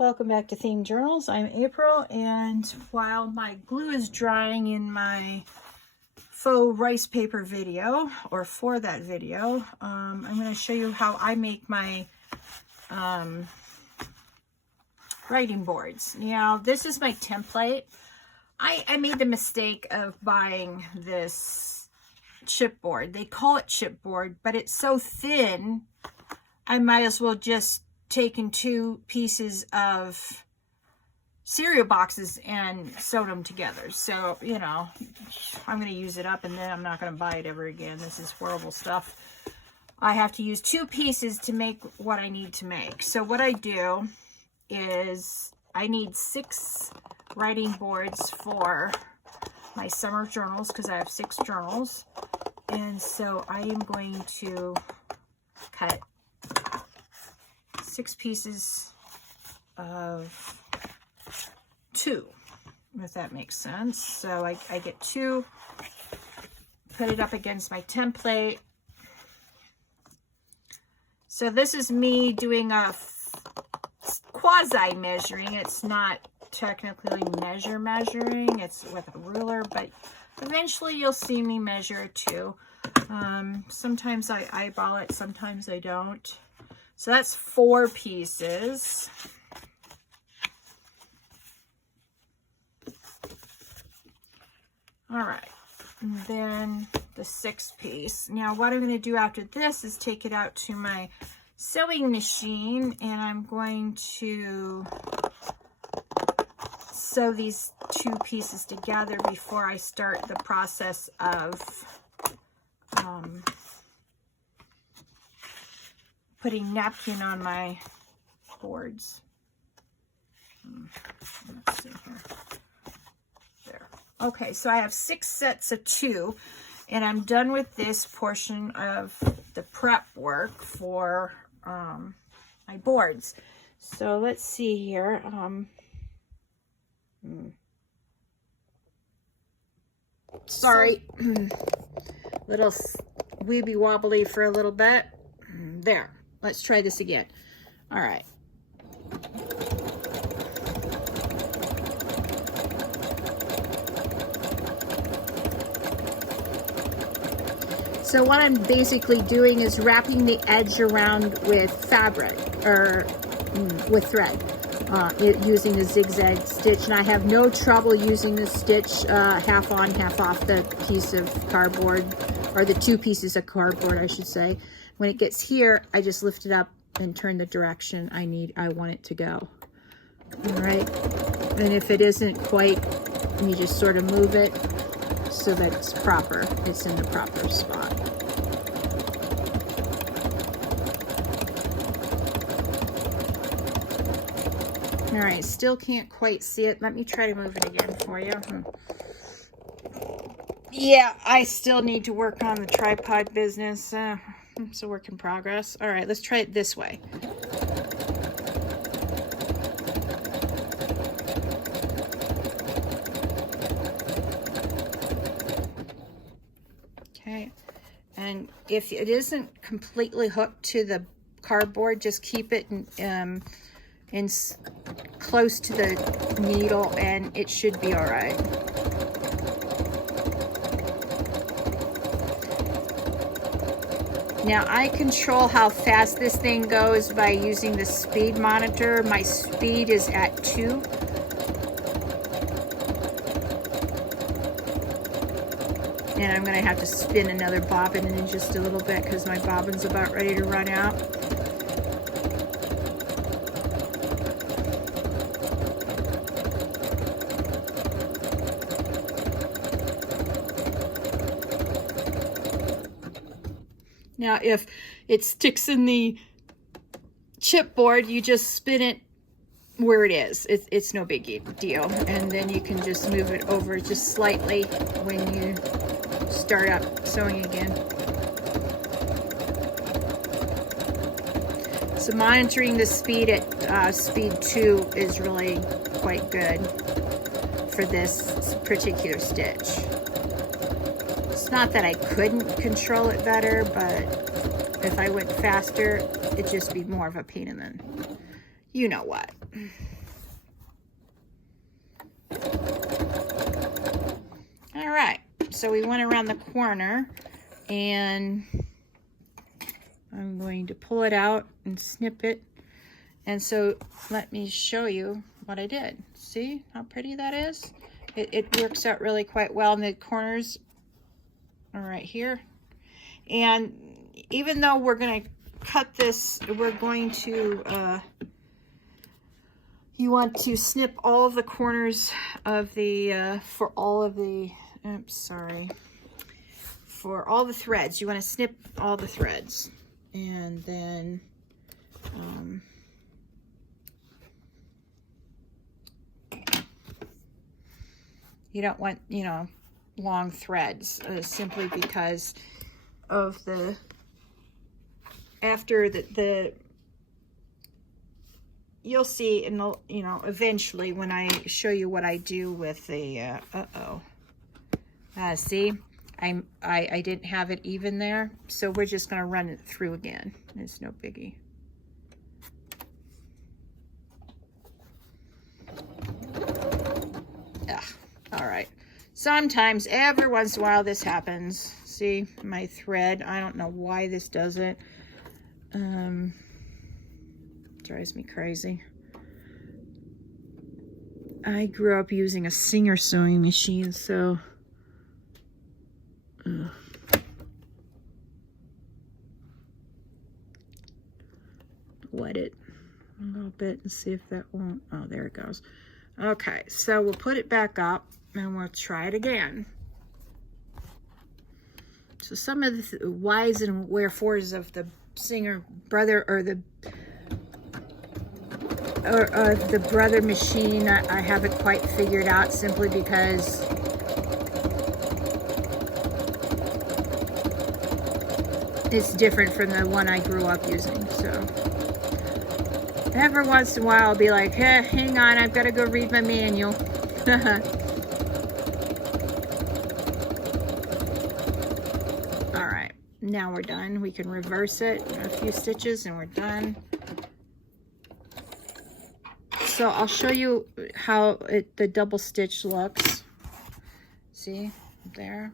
Welcome back to Theme Journals. I'm April, and while my glue is drying in my faux rice paper video, or for that video, I'm going to show you how I make my writing boards. Now, this is my template. I made the mistake of buying this chipboard. They call it chipboard, but it's so thin, I might as well just taken two pieces of cereal boxes and sewed them together. So, you know, I'm going to use it up and then I'm not going to buy it ever again. This is horrible stuff. I have to use two pieces to make what I need to make. So what I do is I need 6 writing boards for my summer journals because I have 6 journals. And so I am going to cut 6 pieces of 2, if that makes sense. So I get 2, put it up against my template. So this is me doing a quasi measuring. It's not technically measuring. It's with a ruler, but eventually you'll see me measure it too. Sometimes I eyeball it, sometimes I don't. So that's 4 pieces. All right, and then the 6th piece. Now what I'm going to do after this is take it out to my sewing machine, and I'm going to sew these 2 pieces together before I start the process of putting napkin on my boards. Let's see here. There. Okay, so I have 6 sets of 2, and I'm done with this portion of the prep work for my boards. So let's see here. Sorry, little weeby wobbly for a little bit. There. Let's try this again. All right. So what I'm basically doing is wrapping the edge around with fabric, or with thread, using the zigzag stitch. And I have no trouble using the stitch half on, half off the piece of cardboard, or the 2 pieces of cardboard, I should say. When it gets here, I just lift it up and turn the direction I want it to go. All right. And if it isn't quite, you just sort of move it so that it's proper. It's in the proper spot. All right, still can't quite see it. Let me try to move it again for you. Yeah, I still need to work on the tripod business. It's a work in progress. All right, let's try it this way. Okay, and if it isn't completely hooked to the cardboard, just keep it in close to the needle and it should be all right. Now I control how fast this thing goes by using the speed monitor. My speed is at 2. And I'm going to have to spin another bobbin in just a little bit because my bobbin's about ready to run out. Now, if it sticks in the chipboard, you just spin it where it is. It's no big deal. And then you can just move it over just slightly when you start up sewing again. So monitoring the speed at speed 2 is really quite good for this particular stitch. It's not that I couldn't control it better, but if I went faster, it'd just be more of a pain in the you know what. All right, so we went around the corner, and I'm going to pull it out and snip it. And so let me show you what I did. See how pretty that is? It works out really quite well, and the corners are right here. And even though we're going to cut this, we're going to, you want to snip all of the corners of the, for all of the, oops, sorry, for all the threads. You want to snip all the threads. And then, you don't want, you know, long threads, simply because of the, after the you'll see in the, you know, eventually when I show you what I do with the, see, I didn't have it even there, so we're just going to run it through again. It's no biggie. All right. Sometimes, every once in a while, this happens. See, my thread. I don't know why this doesn't. Drives me crazy. I grew up using a Singer sewing machine, so... wet it a little bit and see if that won't... oh, there it goes. Okay, so we'll put it back up and we'll try it again. So some of the whys and wherefores of the Singer brother, or the brother machine, I haven't quite figured out, simply because it's different from the one I grew up using. So every once in a while I'll be like, hey, hang on, I've got to go read my manual. All right, now we're done. We can reverse it a few stitches and we're done. So I'll show you how the double stitch looks. See there?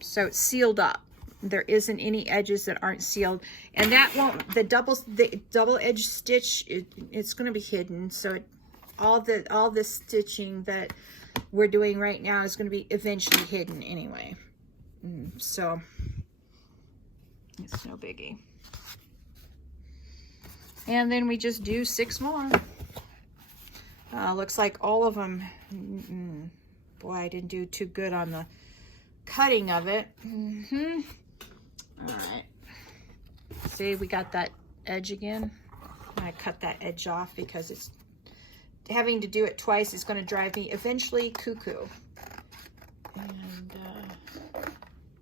So it's sealed up. There isn't any edges that aren't sealed, and that won't, the double edge stitch, it's going to be hidden. So all the stitching that we're doing right now is going to be eventually hidden anyway. So it's no biggie. And then we just do 6 more. Looks like all of them, boy, I didn't do too good on the cutting of it. All right. See, we got that edge again. I cut that edge off because it's having to do it twice is going to drive me eventually cuckoo. And I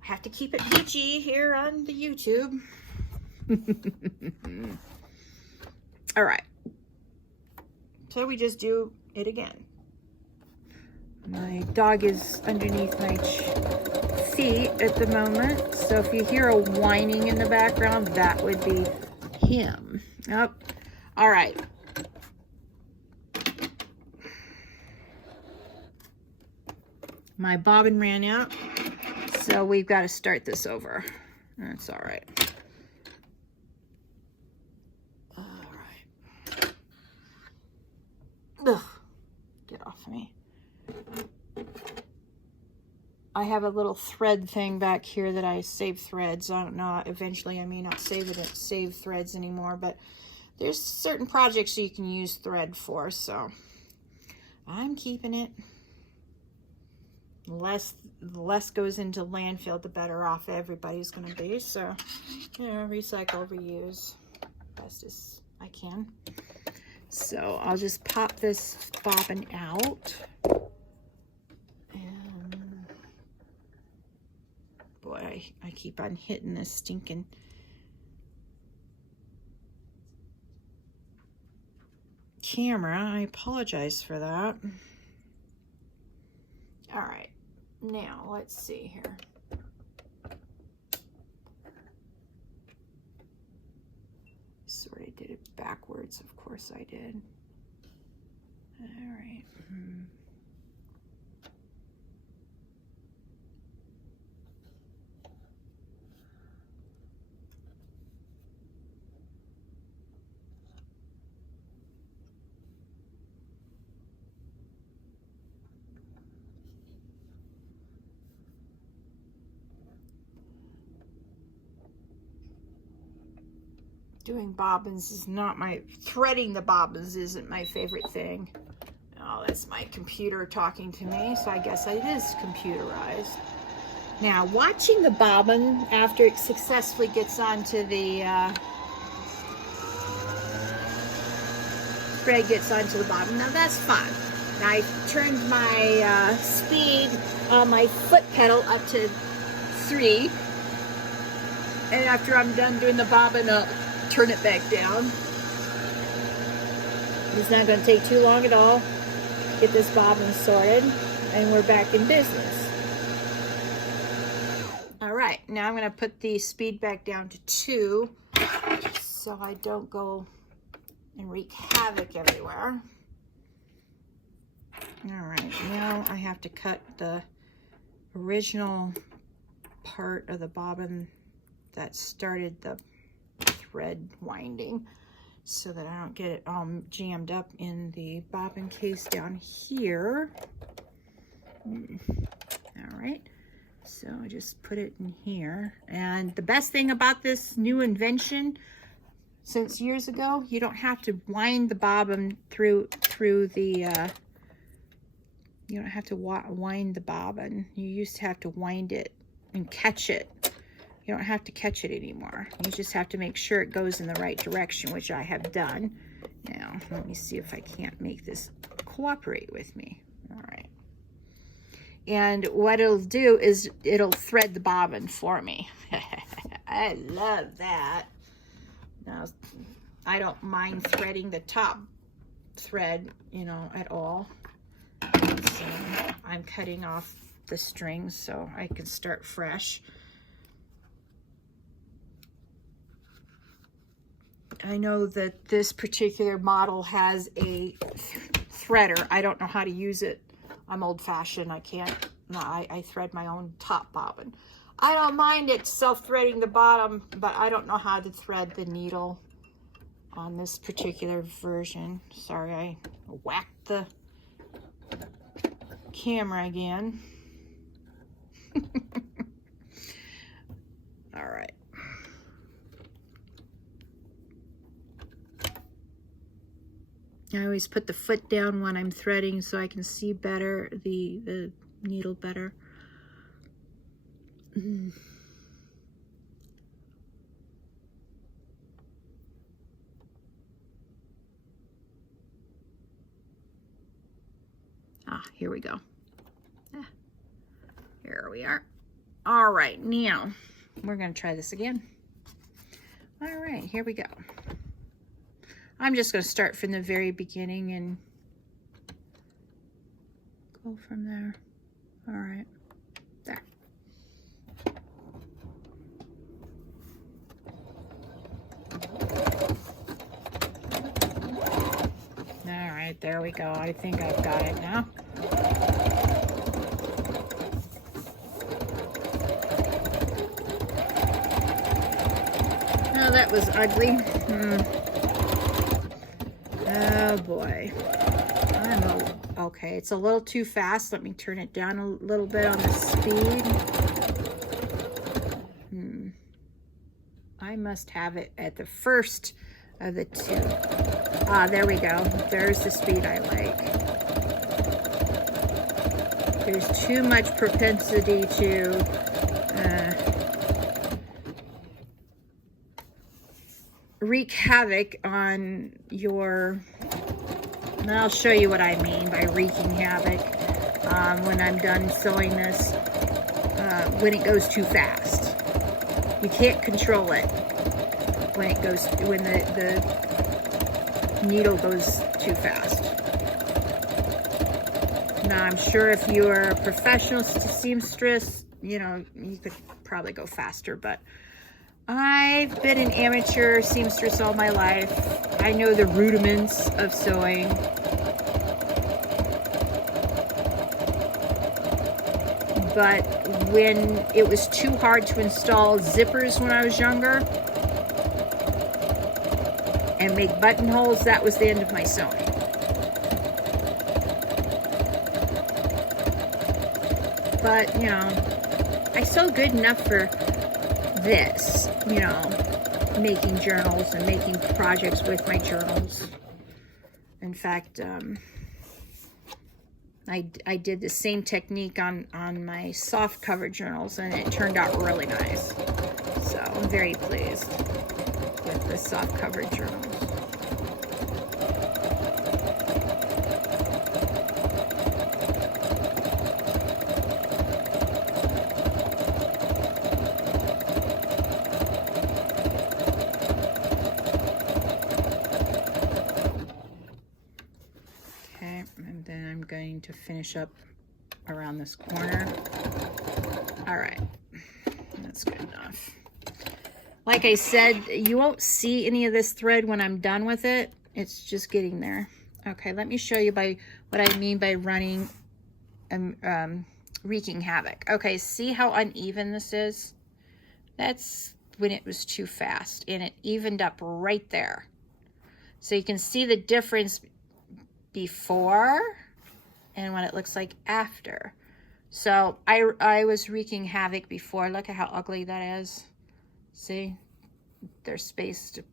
have to keep it PG here on the YouTube. All right. So we just do it again. My dog is underneath my feet at the moment, so if you hear a whining in the background, that would be him. Yep. All right. My bobbin ran out, so we've got to start this over. That's all right. Ugh, get off me. I have a little thread thing back here that I save threads. I don't know, eventually I may not save threads anymore, but there's certain projects you can use thread for, so I'm keeping it. The less goes into landfill, the better off everybody's going to be. So, you know, recycle, reuse best as I can. So I'll just pop this bobbin out. And boy, I keep on hitting this stinking camera. I apologize for that. All right, now let's see here. sort of did it backwards. Of course I did. All right. Doing bobbins is not threading the bobbins isn't my favorite thing. Oh, that's my computer talking to me, so I guess it is computerized. Now, watching the bobbin after it successfully gets onto the thread gets onto the bobbin, now that's fun. And I turned my speed on my foot pedal up to 3, and after I'm done doing the bobbin, I'll turn it back down. It's not going to take too long at all. Get this bobbin sorted, and we're back in business. All right, now I'm going to put the speed back down to 2 so I don't go and wreak havoc everywhere. All right, now I have to cut the original part of the bobbin that started the thread winding, so that I don't get it all jammed up in the bobbin case down here. All right, so I just put it in here. And the best thing about this new invention since years ago, you don't have to wind the bobbin through the you don't have to wind the bobbin. You used to have to wind it and catch it. You don't have to catch it anymore. You just have to make sure it goes in the right direction, which I have done. Now, let me see if I can't make this cooperate with me. All right. And what it'll do is it'll thread the bobbin for me. I love that. Now, I don't mind threading the top thread, you know, at all. So I'm cutting off the strings so I can start fresh. I know that this particular model has a threader. I don't know how to use it. I'm old-fashioned. I can't. No, I thread my own top bobbin. I don't mind it self-threading the bottom, but I don't know how to thread the needle on this particular version. Sorry, I whacked the camera again. All right. I always put the foot down when I'm threading so I can see better, the needle better. Here we go. Here we are. All right, now we're going to try this again. All right, here we go. I'm just going to start from the very beginning and go from there. All right, there. All right, there we go. I think I've got it now. Oh, that was ugly. Oh boy. Okay, it's a little too fast. Let me turn it down a little bit on the speed. I must have it at the first of the two. There we go. There's the speed I like. There's too much propensity to wreak havoc on your, and I'll show you what I mean by wreaking havoc when I'm done sewing this, when it goes too fast. You can't control it when it goes, when the needle goes too fast. Now, I'm sure if you are a professional seamstress, you know, you could probably go faster, but I've been an amateur seamstress all my life. I know the rudiments of sewing. But when it was too hard to install zippers when I was younger and make buttonholes, that was the end of my sewing. But, you know, I sew good enough for this, you know, making journals and making projects with my journals. In fact, I did the same technique on my soft cover journals, and it turned out really nice. So I'm very pleased with the soft cover journals. And then I'm going to finish up around this corner. All right, that's good enough. Like I said, you won't see any of this thread when I'm done with it. It's just getting there. Okay, let me show you by what I mean by running wreaking havoc. Okay, see how uneven this is? That's when it was too fast, and it evened up right there. So you can see the difference before and what it looks like after. So I was wreaking havoc before. Look at how ugly that is. See, there's space to,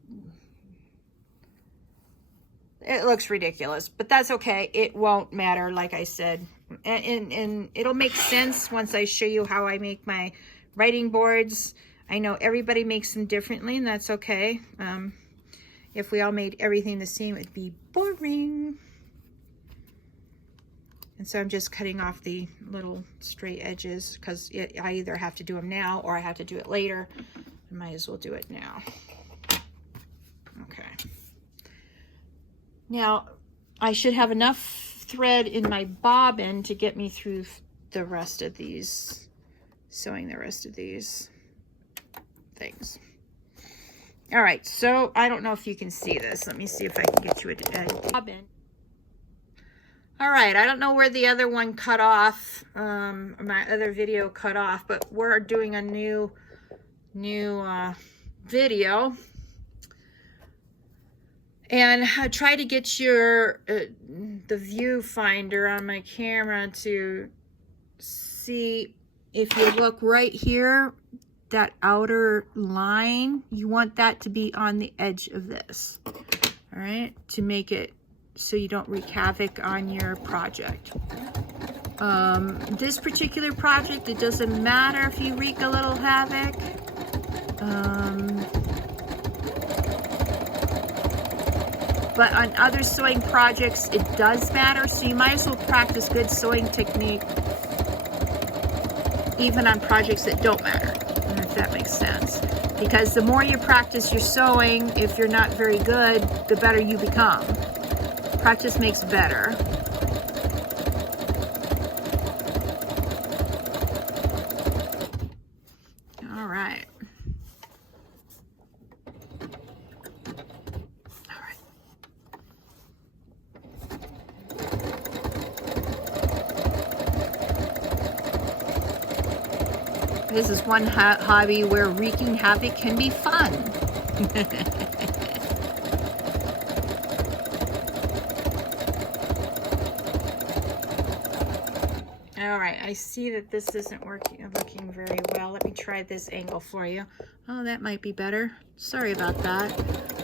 it looks ridiculous, but that's okay. It won't matter, like I said, and it'll make sense once I show you how I make my writing boards. I know everybody makes them differently, and that's okay. If we all made everything the same, it'd be boring. And so I'm just cutting off the little straight edges because I either have to do them now or I have to do it later. I might as well do it now. Okay. Now, I should have enough thread in my bobbin to get me through the rest of these, sewing the rest of these things. All right, so I don't know if you can see this. Let me see if I can get you a bobbin. All right, I don't know where the other one cut off, my other video cut off, but we're doing a new video. And I try to get your the viewfinder on my camera to see, if you look right here, that outer line, you want that to be on the edge of this, all right, to make it so you don't wreak havoc on your project. This particular project, it doesn't matter if you wreak a little havoc. But on other sewing projects, it does matter, so you might as well practice good sewing technique even on projects that don't matter, if that makes sense. Because the more you practice your sewing, if you're not very good, the better you become. Practice makes better. All right. All right. This is one hobby where wreaking havoc can be fun. All right, I see that this isn't looking very well. Let me try this angle for you. Oh, that might be better. Sorry about that.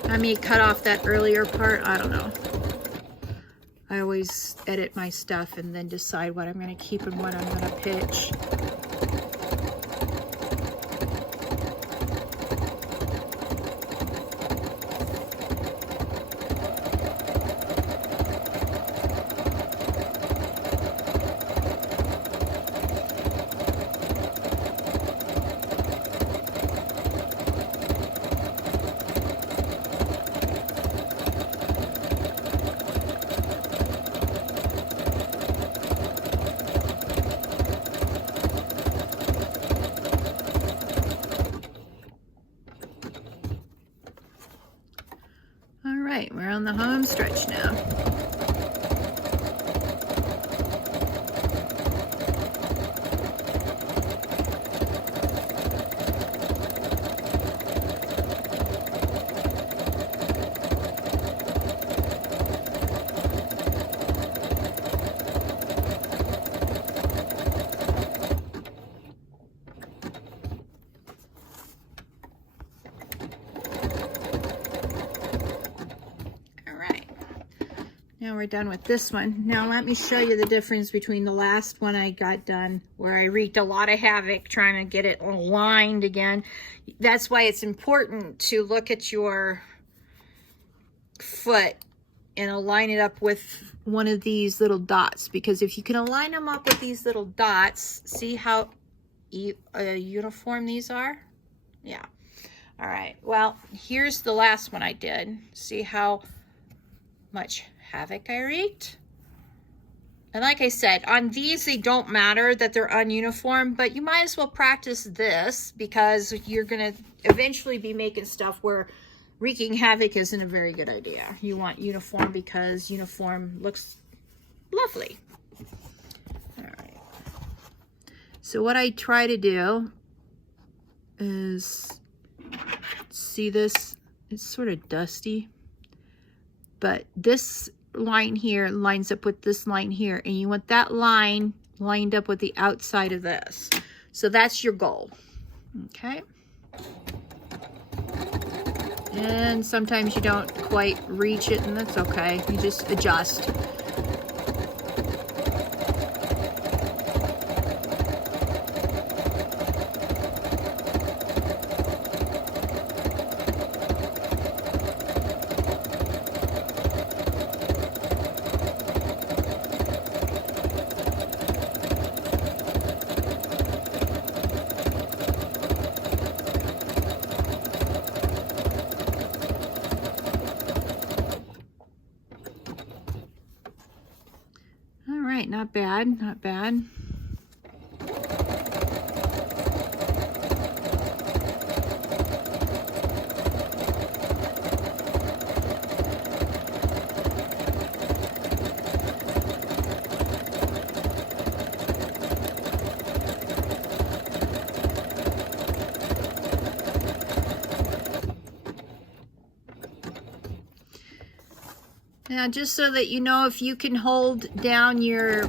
I may cut off that earlier part. I don't know. I always edit my stuff and then decide what I'm going to keep and what I'm going to pitch. All right, we're on the home stretch now. Now we're done with this one. Now let me show you the difference between the last one I got done, where I wreaked a lot of havoc trying to get it aligned again. That's why it's important to look at your foot and align it up with one of these little dots, because if you can align them up with these little dots, see how uniform these are? Yeah. All right, well, here's the last one I did. See how much havoc I wreaked? And like I said, on these, they don't matter that they're ununiform, but you might as well practice this, because you're gonna eventually be making stuff where wreaking havoc isn't a very good idea. You want uniform because uniform looks lovely. All right. So what I try to do is, see this, it's sort of dusty, but this line here lines up with this line here, and you want that line lined up with the outside of this. So that's your goal, okay? And sometimes you don't quite reach it, and that's okay. You just adjust. Not bad, not bad. Now, just so that you know, if you can hold down your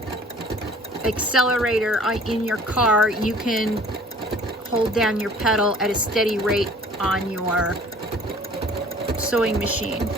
accelerator in your car, you can hold down your pedal at a steady rate on your sewing machine.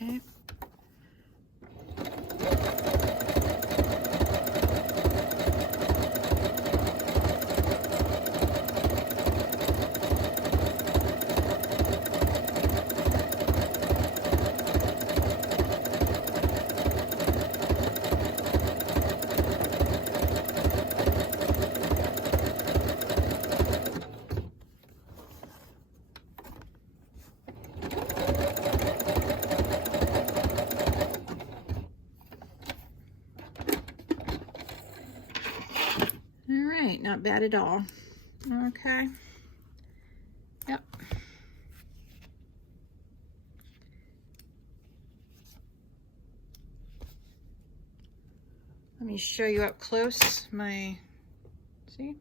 Okay. Not bad at all. Okay. Yep. Let me show you up close see?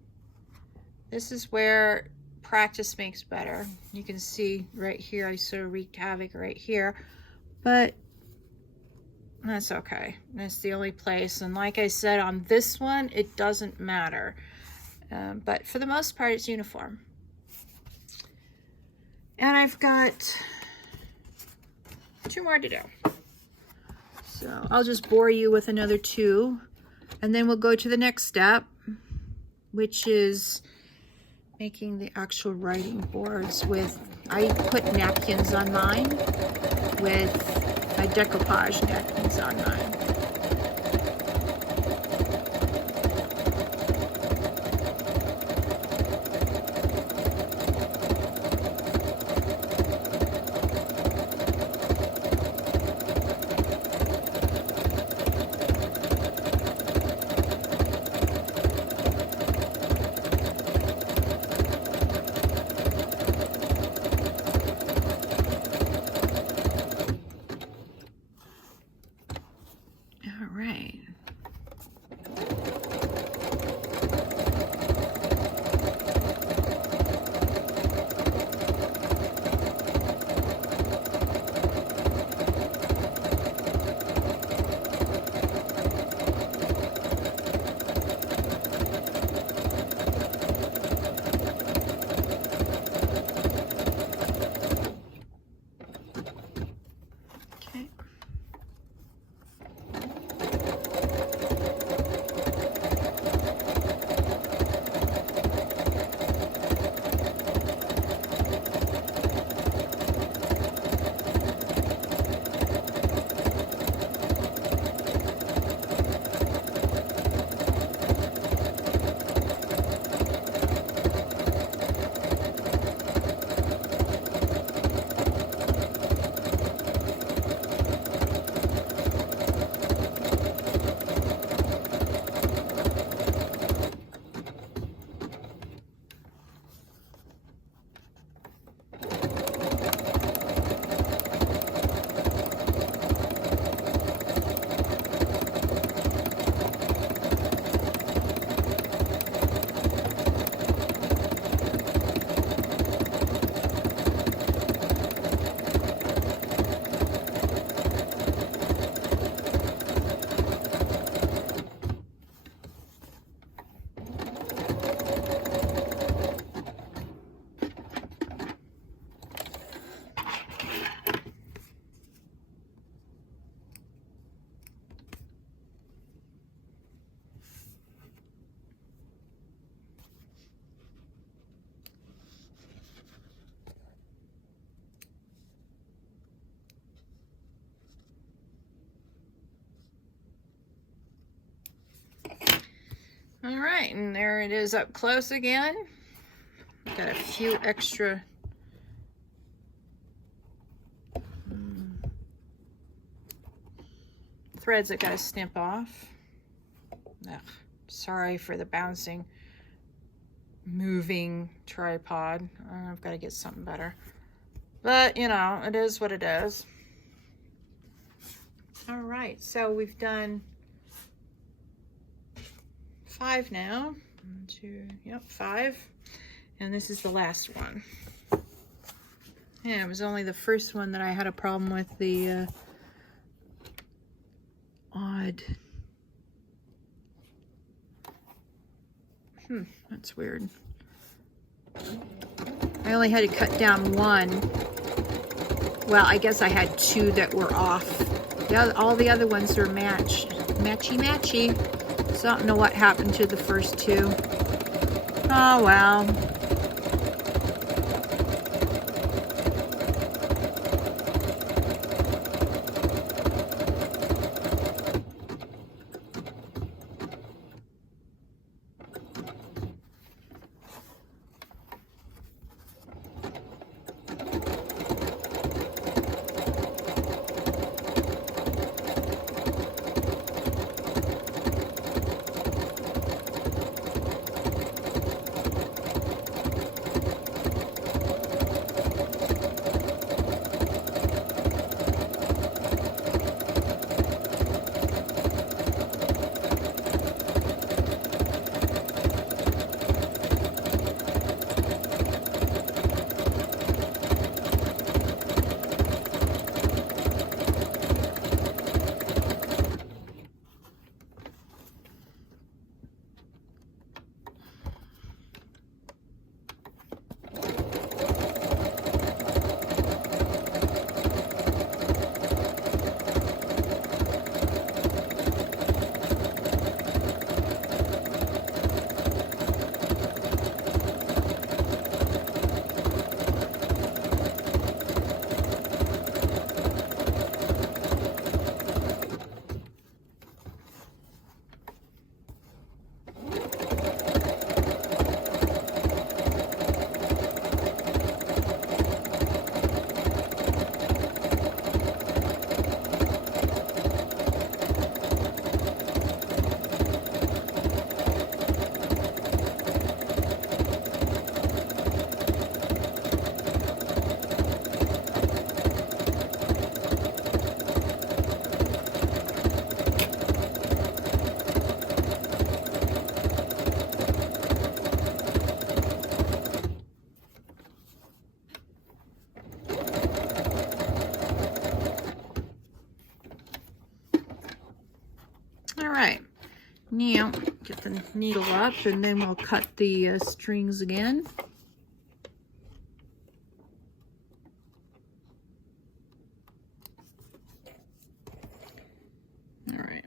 This is where practice makes better. You can see right here, I sort of wreaked havoc right here, but that's okay. That's the only place. And like I said, on this one, it doesn't matter. But for the most part, it's uniform. And I've got 2 more to do. So I'll just bore you with another 2, and then we'll go to the next step, which is making the actual writing boards with, I put napkins on mine with my decoupage napkins on mine. All right, and there it is up close again. Got a few extra threads I gotta snip off. Ugh, sorry for the bouncing, moving tripod. I've got to get something better. But, you know, it is what it is. All right, so we've done 5 now. 1, 2, yep, 5. And this is the last one. Yeah, it was only the first one that I had a problem with the odd. That's weird. I only had to cut down 1. Well, I guess I had 2 that were off. All the other ones are matchy. So I don't know what happened to the first 2. Oh well. All right, now get the needle up and then we'll cut the strings again. All right.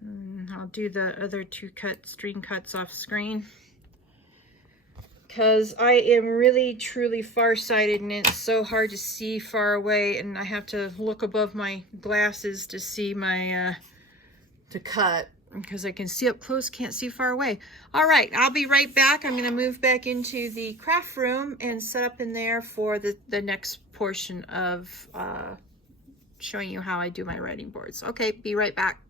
And I'll do the other two string cuts off screen, because I am really truly farsighted and it's so hard to see far away, and I have to look above my glasses to see my to cut, because I can see up close, can't see far away. All right, I'll be right back. I'm going to move back into the craft room and set up in there for the next portion of showing you how I do my writing boards. Okay, be right back.